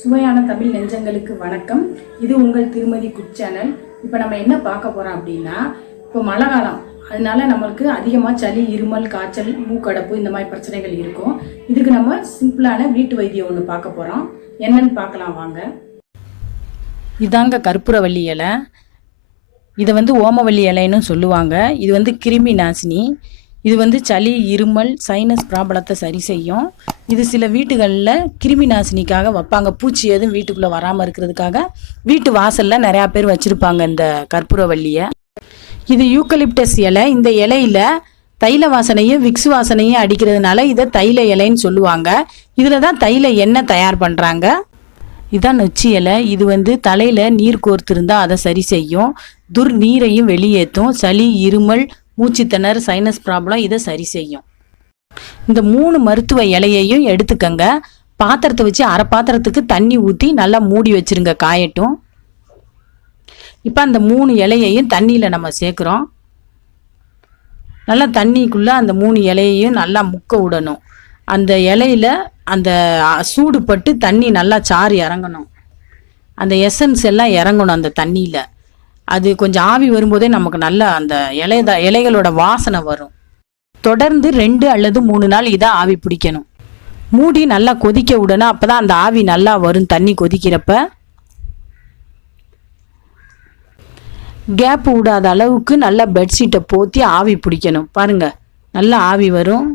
சுவையான தமிழ் நெஞ்சங்களுக்கு வணக்கம். இது உங்கள் திருமதி குக் சேனல். இப்போ நம்ம என்ன பார்க்க போகிறோம் அப்படின்னா, இப்போ மழை காலம், அதனால நம்மளுக்கு அதிகமாக சளி, இருமல், காய்ச்சல், மூக்கடைப்பு இந்த மாதிரி பிரச்சனைகள் இருக்கும். இதுக்கு நம்ம சிம்பிளான வீட்டு வைத்தியம் ஒன்று பார்க்க போகிறோம். என்னன்னு பார்க்கலாம் வாங்க. இதாங்க கற்பூரவள்ளி இலை. இதை ஓமவல்லி இலைன்னு சொல்லுவாங்க. இது கிருமி நாசினி. இது சளி, இருமல், சைனஸ் ப்ராப்ளத்தை சரி செய்யும். இது சில வீட்டுகளில் கிருமி நாசினிக்காக வைப்பாங்க. பூச்சி எதுவும் வீட்டுக்குள்ளே வராமல் இருக்கிறதுக்காக வீட்டு வாசலில் நிறையா பேர் வச்சுருப்பாங்க இந்த கற்பூரவல்லியை. இது யூக்கலிப்டஸ் இலை. இந்த இலையில் தைல வாசனையும் விக்ஸ் வாசனையும் அடிக்கிறதுனால இதை தைல இலைன்னு சொல்லுவாங்க. இதில் தான் தைல எண்ணெய் தயார் பண்ணுறாங்க. இதான் நொச்சி இலை. இது தலையில் நீர் கோர்த்திருந்தால் அதை சரி செய்யும். துர்நீரையும் வெளியேற்றும். சளி, இருமல், மூச்சுத்திணறு, சைனஸ் ப்ராப்ளம் இதை சரி செய்யும். இந்த 3 மருத்துவ இலையையும் எடுத்துக்கங்க. பாத்திரத்தை வச்சு அரை பாத்திரத்துக்கு தண்ணி ஊற்றி நல்லா மூடி வச்சிருங்க, காயட்டும். இப்போ அந்த 3 இலையையும் தண்ணியில் நம்ம சேர்க்குறோம். நல்லா தண்ணிக்குள்ளே அந்த 3 இலையையும் நல்லா முக்க விடணும். அந்த இலையில அந்த சூடு பட்டு தண்ணி நல்லா சாறு இறங்கணும். அந்த எசன்ஸ் எல்லாம் இறங்கணும் அந்த தண்ணியில். அது கொஞ்சம் ஆவி வரும்போதே நமக்கு நல்லா அந்த இலைகளோட வாசனை வரும். தொடர்ந்து 2 அல்லது 3 நாள் இதை ஆவி பிடிக்கணும். மூடி நல்லா கொதிக்க விடணும். அப்போ தான் அந்த ஆவி நல்லா வரும். தண்ணி கொதிக்கிறப்ப கேப் விடாத அளவுக்கு நல்லா பெட்ஷீட்டை போற்றி ஆவி பிடிக்கணும். பாருங்க, நல்லா ஆவி வரும்.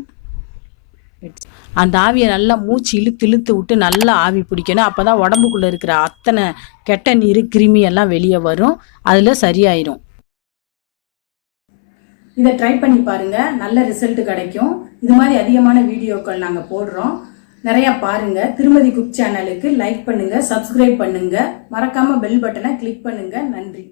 அந்த ஆவியை நல்லா மூச்சு இழுத்து இழுத்து விட்டு நல்லா ஆவி பிடிக்கணும். அப்போ தான் உடம்புக்குள்ளே இருக்கிற அத்தனை கெட்ட நீர், கிருமி எல்லாம் வெளியே வரும். அதில் சரியாயிரும். இதை ட்ரை பண்ணி பாருங்க, நல்ல ரிசல்ட் கிடைக்கும். இது மாதிரி அதிகமான வீடியோக்கள் நாங்கள் போடுறோம், நிறையா பாருங்க. திருமதி குக் சேனலுக்கு லைக் பண்ணுங்க, சப்ஸ்கிரைப் பண்ணுங்க, மறக்காம பெல் பட்டனை கிளிக் பண்ணுங்க. நன்றி.